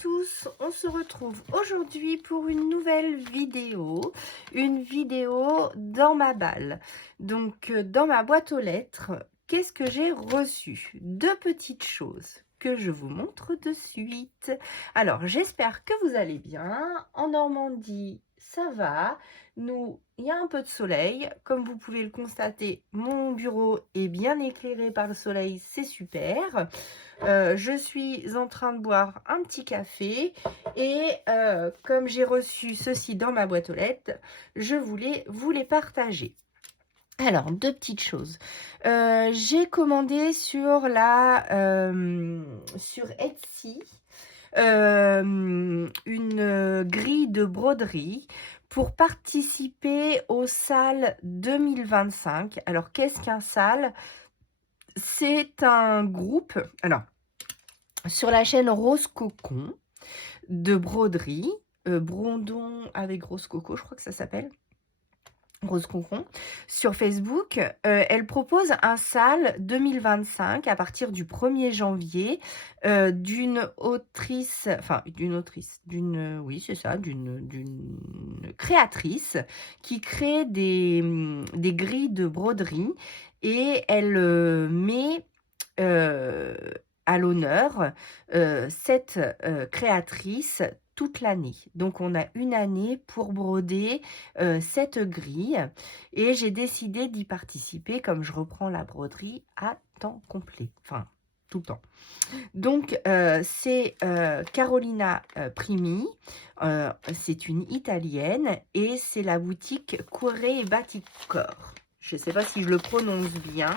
tous, on se retrouve aujourd'hui pour une nouvelle vidéo, une vidéo dans ma balle. Donc dans ma boîte aux lettres, qu'est-ce que j'ai reçu? Deux petites choses que je vous montre de suite. Alors j'espère que vous allez bien. En Normandie, ça va. Nous, il y a un peu de soleil. Comme vous pouvez le constater, mon bureau est bien éclairé par le soleil, c'est super. Je suis en train de boire un petit café et comme j'ai reçu ceci dans ma boîte aux lettres, je voulais vous les partager. Alors, deux petites choses. J'ai commandé sur Etsy une grille de broderie pour participer aux salles 2025. Alors, qu'est-ce qu'un salle? C'est un groupe. Alors, sur la chaîne Rose Cocon de broderie, Brondon avec Rose Coco, je crois que ça s'appelle. Rose Cocon, sur Facebook, elle propose un sale 2025 à partir du 1er janvier d'une autrice, oui c'est ça, d'une créatrice qui crée des grilles de broderie et elle met à l'honneur cette créatrice toute l'année. Donc on a une année pour broder cette grille et j'ai décidé d'y participer comme je reprends la broderie à temps complet, enfin tout le temps. Donc c'est Carolina Primi, c'est une italienne et c'est la boutique Cuore e Baticor. Je ne sais pas si je le prononce bien.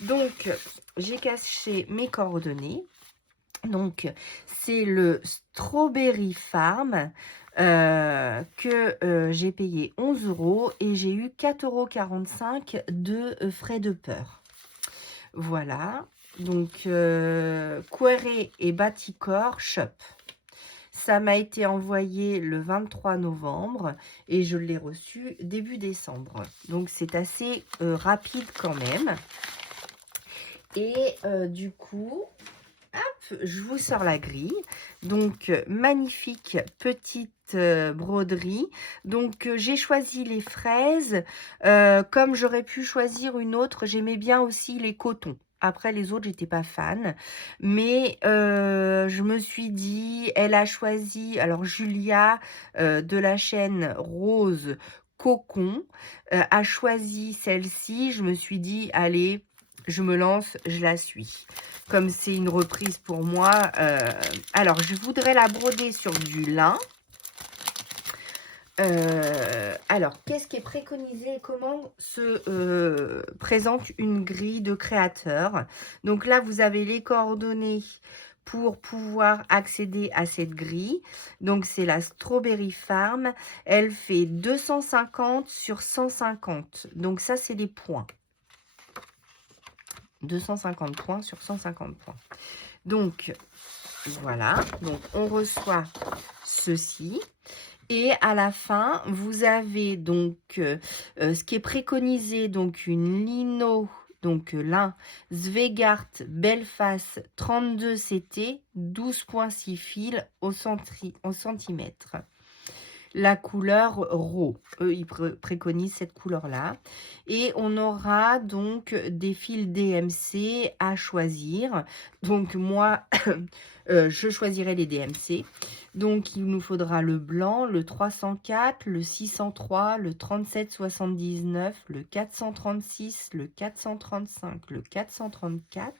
Donc j'ai caché mes coordonnées. Donc, c'est le Strawberry Farm que j'ai payé 11 € et j'ai eu 4,45 € de frais de peur. Voilà. Donc, Cuore et Baticor Shop. Ça m'a été envoyé le 23 novembre et je l'ai reçu début décembre. Donc, c'est assez rapide quand même. Et du coup... je vous sors la grille. Donc magnifique petite broderie. Donc j'ai choisi les fraises. Comme j'aurais pu choisir une autre, j'aimais bien aussi les cotons. Après les autres, j'étais pas fan. Mais je me suis dit, elle a choisi, alors Julia de la chaîne Rose Cocon a choisi celle-ci. Je me suis dit, allez, je me lance, je la suis. Comme c'est une reprise pour moi. Alors, je voudrais la broder sur du lin. Alors, qu'est-ce qui est préconisé et comment se présente une grille de créateur? Donc là, vous avez les coordonnées pour pouvoir accéder à cette grille. Donc, c'est la Strawberry Farm. Elle fait 250 sur 150. Donc, ça, c'est les points. 250 points sur 150 points. Donc, voilà. Donc, on reçoit ceci. Et à la fin, vous avez donc ce qui est préconisé, donc une lino, donc lin Svegart Belfast 32 CT, 12,6 fils au centimètre. La couleur RAW. Eux, ils préconisent cette couleur-là. Et on aura donc des fils DMC à choisir. Donc moi, je choisirai les DMC. Donc il nous faudra le blanc, le 304, le 603, le 3779, le 436, le 435, le 434,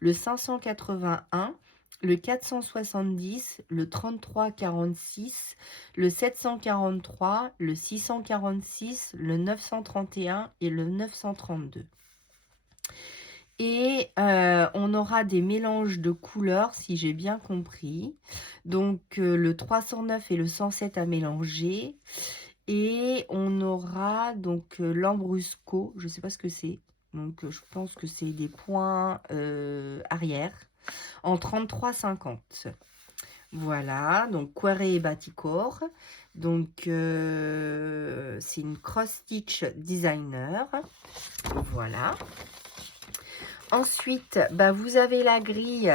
le 581, le 470, le 3346, le 743, le 646, le 931 et le 932. Et on aura des mélanges de couleurs, si j'ai bien compris. Donc, le 309 et le 107 à mélanger. Et on aura donc l'Ambrusco, je ne sais pas ce que c'est. Donc, je pense que c'est des points arrière en 33,50. Voilà, donc Cuore e Baticor. Donc, c'est une cross-stitch designer. Voilà. Ensuite, bah, vous avez la grille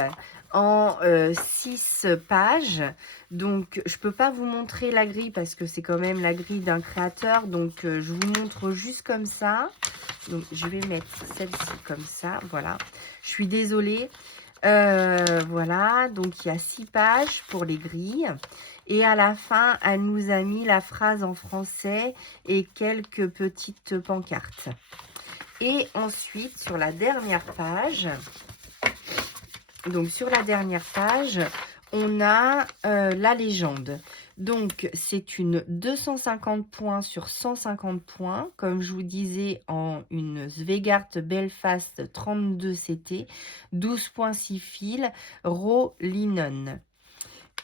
en 6 pages. Donc, je peux pas vous montrer la grille parce que c'est quand même la grille d'un créateur. Donc, je vous montre juste comme ça. Donc, je vais mettre celle-ci comme ça. Voilà. Je suis désolée. Voilà. Donc, il y a 6 pages pour les grilles. Et à la fin, elle nous a mis la phrase en français et quelques petites pancartes. Et ensuite, sur la dernière page... Donc, sur la dernière page, on a la légende. Donc, c'est une 250 points sur 150 points. Comme je vous disais, en une Svegart Belfast 32 CT, 12,6 fils, raw linen.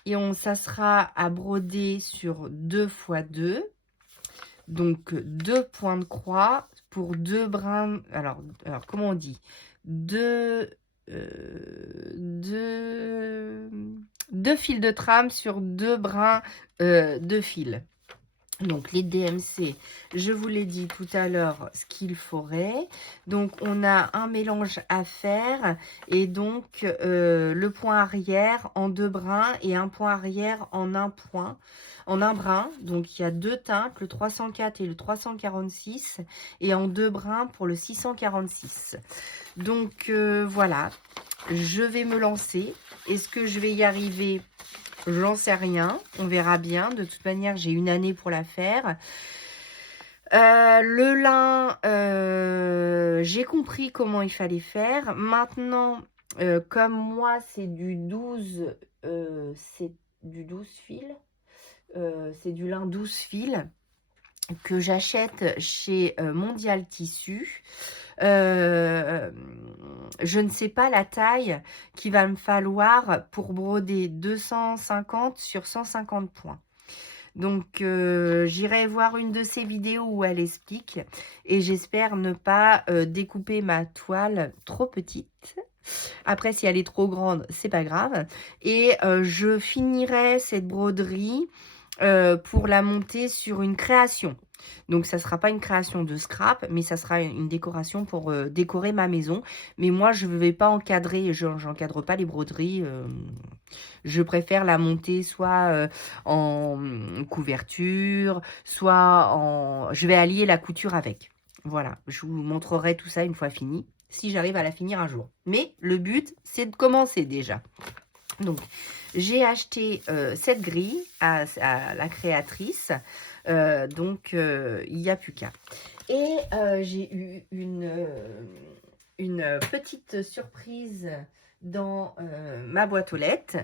Et ça sera à broder sur 2 x 2. Donc, 2 points de croix pour 2 brins. Alors comment on dit? Deux fils de trame sur 2 brins de fil. Donc, les DMC, je vous l'ai dit tout à l'heure, ce qu'il faudrait. Donc, on a un mélange à faire et donc le point arrière en 2 brins et un point arrière en un point, en un brin. Donc, il y a 2 teintes, le 304 et le 346 et en 2 brins pour le 646. Donc, voilà, je vais me lancer. Est-ce que je vais y arriver ? J'en sais rien, on verra bien. De toute manière, j'ai une année pour la faire. Le lin, j'ai compris comment il fallait faire. Maintenant, comme moi, c'est du 12 fils. C'est du lin 12 fils que j'achète chez Mondial Tissu. Je ne sais pas la taille qu'il va me falloir pour broder 250 sur 150 points. Donc, j'irai voir une de ces vidéos où elle explique et j'espère ne pas découper ma toile trop petite. Après, si elle est trop grande, c'est pas grave. Et je finirai cette broderie pour la monter sur une création. Donc, ça ne sera pas une création de scrap, mais ça sera une décoration pour décorer ma maison. Mais moi, je ne vais pas encadrer, je n'encadre pas les broderies. Je préfère la monter soit en couverture, soit en... Je vais allier la couture avec. Voilà, je vous montrerai tout ça une fois fini, si j'arrive à la finir un jour. Mais le but, c'est de commencer déjà. Donc, j'ai acheté cette grille à la créatrice. Donc, il n'y a plus qu'à. Et j'ai eu une petite surprise dans ma boîte aux lettres.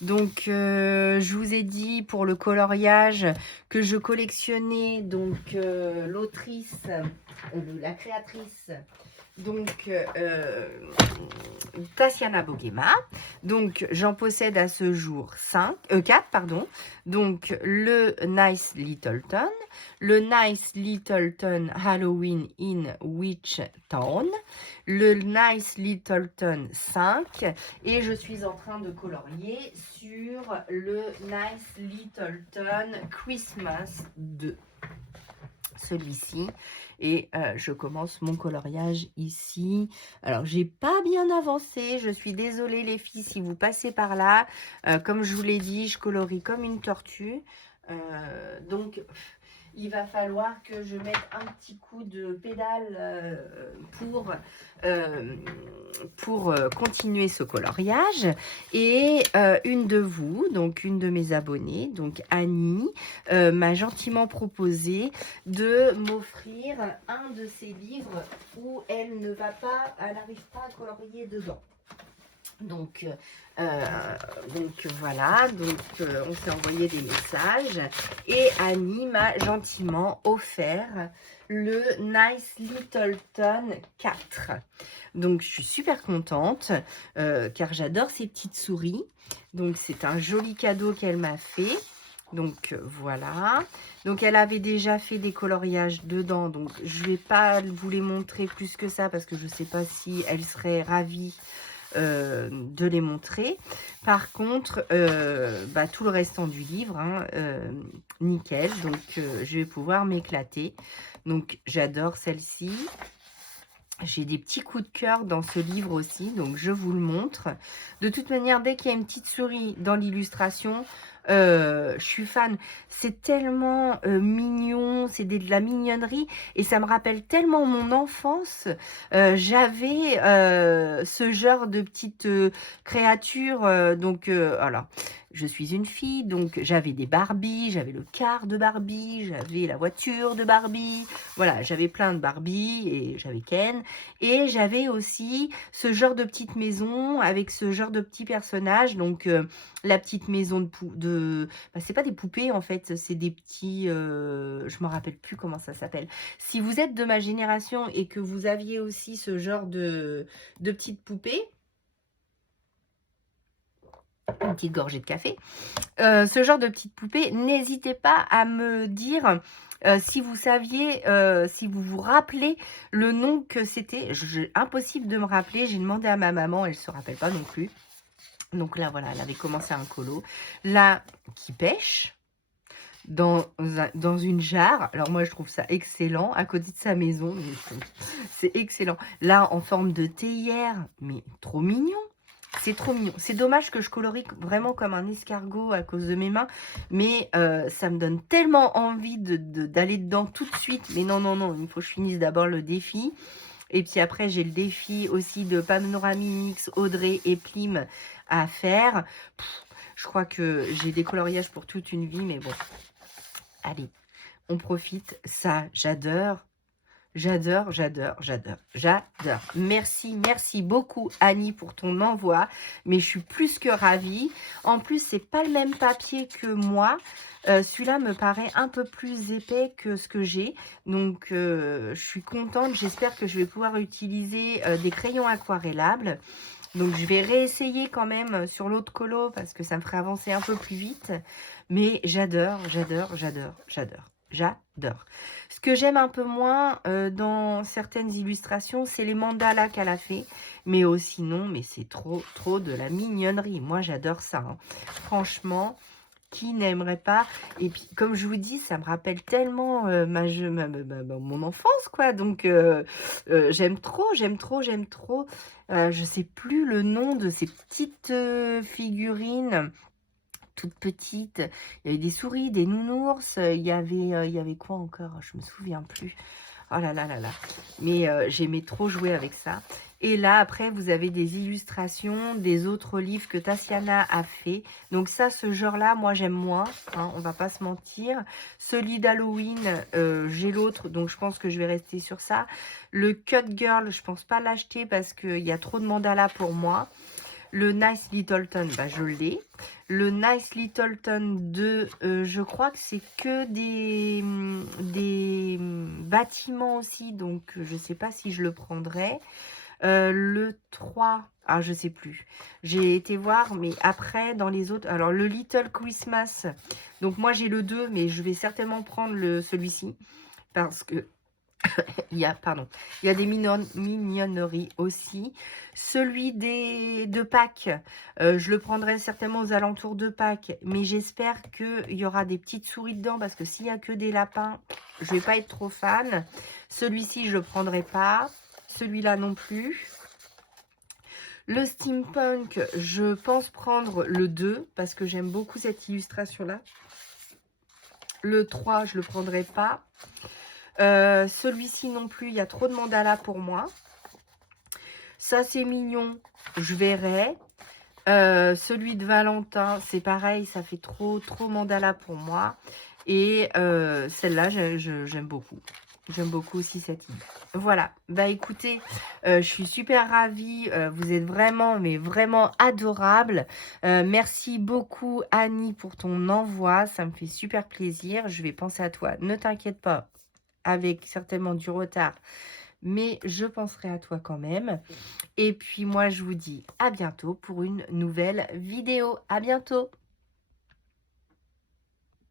Donc, je vous ai dit pour le coloriage que je collectionnais donc l'autrice, la créatrice, donc Tatiana Bogema. Donc, j'en possède à ce jour 4, pardon. Donc, le Nice Littleton, le Nice Littleton Halloween in Witch Town, le Nice Littleton 5 et je suis en train de colorier sur le Nice Littleton Christmas 2. Celui-ci et je commence mon coloriage ici. Alors, j'ai pas bien avancé. Je suis désolée les filles si vous passez par là. Comme je vous l'ai dit, je colorie comme une tortue. Donc, il va falloir que je mette un petit coup de pédale pour continuer ce coloriage. Et une de vous, donc une de mes abonnées, donc Annie, m'a gentiment proposé de m'offrir un de ses livres où elle n'arrive pas à colorier dedans. Donc voilà, on s'est envoyé des messages et Annie m'a gentiment offert le Nice Littleton 4. Donc je suis super contente car j'adore ces petites souris. Donc c'est un joli cadeau qu'elle m'a fait. Donc voilà, donc elle avait déjà fait des coloriages dedans, donc je vais pas vous les montrer plus que ça parce que je sais pas si elle serait ravie de les montrer. Par contre, tout le restant du livre, hein, nickel, donc je vais pouvoir m'éclater. Donc j'adore celle-ci. J'ai des petits coups de cœur dans ce livre aussi, donc je vous le montre. De toute manière, dès qu'il y a une petite souris dans l'illustration, je suis fan. C'est tellement mignon, c'est de la mignonnerie et ça me rappelle tellement mon enfance. J'avais ce genre de petites créatures. Voilà, je suis une fille, donc j'avais des Barbie, j'avais le car de Barbie, j'avais la voiture de Barbie. Voilà, j'avais plein de Barbie et j'avais Ken. Et j'avais aussi ce genre de petite maison avec ce genre de petits personnages. Donc, la petite maison bah, c'est pas des poupées en fait, c'est des petits... je me rappelle plus comment ça s'appelle. Si vous êtes de ma génération et que vous aviez aussi ce genre de petites poupées, une petite gorgée de café, ce genre de petites poupées, n'hésitez pas à me dire si vous saviez, si vous vous rappelez le nom que c'était. Impossible de me rappeler, j'ai demandé à ma maman, elle ne se rappelle pas non plus. Donc là, voilà, elle avait commencé un colo. Là, qui pêche dans une jarre. Alors moi, je trouve ça excellent, à côté de sa maison. C'est excellent. Là, en forme de théière, mais trop mignon. C'est trop mignon. C'est dommage que je colorie vraiment comme un escargot à cause de mes mains. Mais ça me donne tellement envie d'aller dedans tout de suite. Mais non, non, non. Il faut que je finisse d'abord le défi. Et puis après, j'ai le défi aussi de Panoramix, Audrey et Plim à faire. Je crois que j'ai des coloriages pour toute une vie. Mais bon, allez, on profite. Ça, j'adore. J'adore, j'adore, j'adore, j'adore. Merci, merci beaucoup Annie pour ton envoi. Mais je suis plus que ravie. En plus, c'est pas le même papier que moi. Celui-là me paraît un peu plus épais que ce que j'ai. Donc, je suis contente. J'espère que je vais pouvoir utiliser des crayons aquarellables. Donc, je vais réessayer quand même sur l'autre colo parce que ça me ferait avancer un peu plus vite. Mais j'adore, j'adore, j'adore, j'adore. J'adore. Ce que j'aime un peu moins dans certaines illustrations, c'est les mandalas qu'elle a fait. Mais aussi non, mais c'est trop, trop de la mignonnerie. Moi, j'adore ça. Hein. Franchement, qui n'aimerait pas? Et puis, comme je vous dis, ça me rappelle tellement mon enfance, quoi. Donc, j'aime trop, j'aime trop, j'aime trop. Je sais plus le nom de ces petites figurines toutes petites. Il y avait des souris, des nounours. Il y avait quoi encore? Je me souviens plus. Oh là là là là. Mais j'aimais trop jouer avec ça. Et là, après, vous avez des illustrations des autres livres que Tassiana a fait. Donc ça, ce genre-là, moi, j'aime moins. Hein, on va pas se mentir. Celui d'Halloween, j'ai l'autre. Donc, je pense que je vais rester sur ça. Le Cut Girl, je pense pas l'acheter parce qu'il y a trop de mandalas pour moi. Le Nice Littleton, bah, je l'ai. Le Nice Littleton 2, je crois que c'est que des bâtiments aussi. Donc, je ne sais pas si je le prendrai. Le 3, ah, je sais plus. J'ai été voir, mais après, dans les autres... Alors, le Little Christmas. Donc, moi, j'ai le 2, mais je vais certainement prendre celui-ci. Parce que il y a des mignonneries aussi. Celui de Pâques, je le prendrai certainement aux alentours de Pâques. Mais j'espère qu'il y aura des petites souris dedans. Parce que s'il n'y a que des lapins, je ne vais pas être trop fan. Celui-ci, je ne le prendrai pas. Celui-là non plus. Le steampunk, je pense prendre le 2. Parce que j'aime beaucoup cette illustration-là. Le 3, je ne le prendrai pas. Celui-ci non plus, il y a trop de mandalas pour moi. Ça, c'est mignon, je verrai. Celui de Valentin, c'est pareil, ça fait trop mandala pour moi. Et celle-là, j'aime beaucoup. J'aime beaucoup aussi cette idée. Voilà, bah écoutez, je suis super ravie. Vous êtes vraiment, mais vraiment adorable. Merci beaucoup Annie pour ton envoi. Ça me fait super plaisir. Je vais penser à toi. Ne t'inquiète pas. Avec certainement du retard, mais je penserai à toi quand même. Et puis moi, je vous dis à bientôt pour une nouvelle vidéo. À bientôt!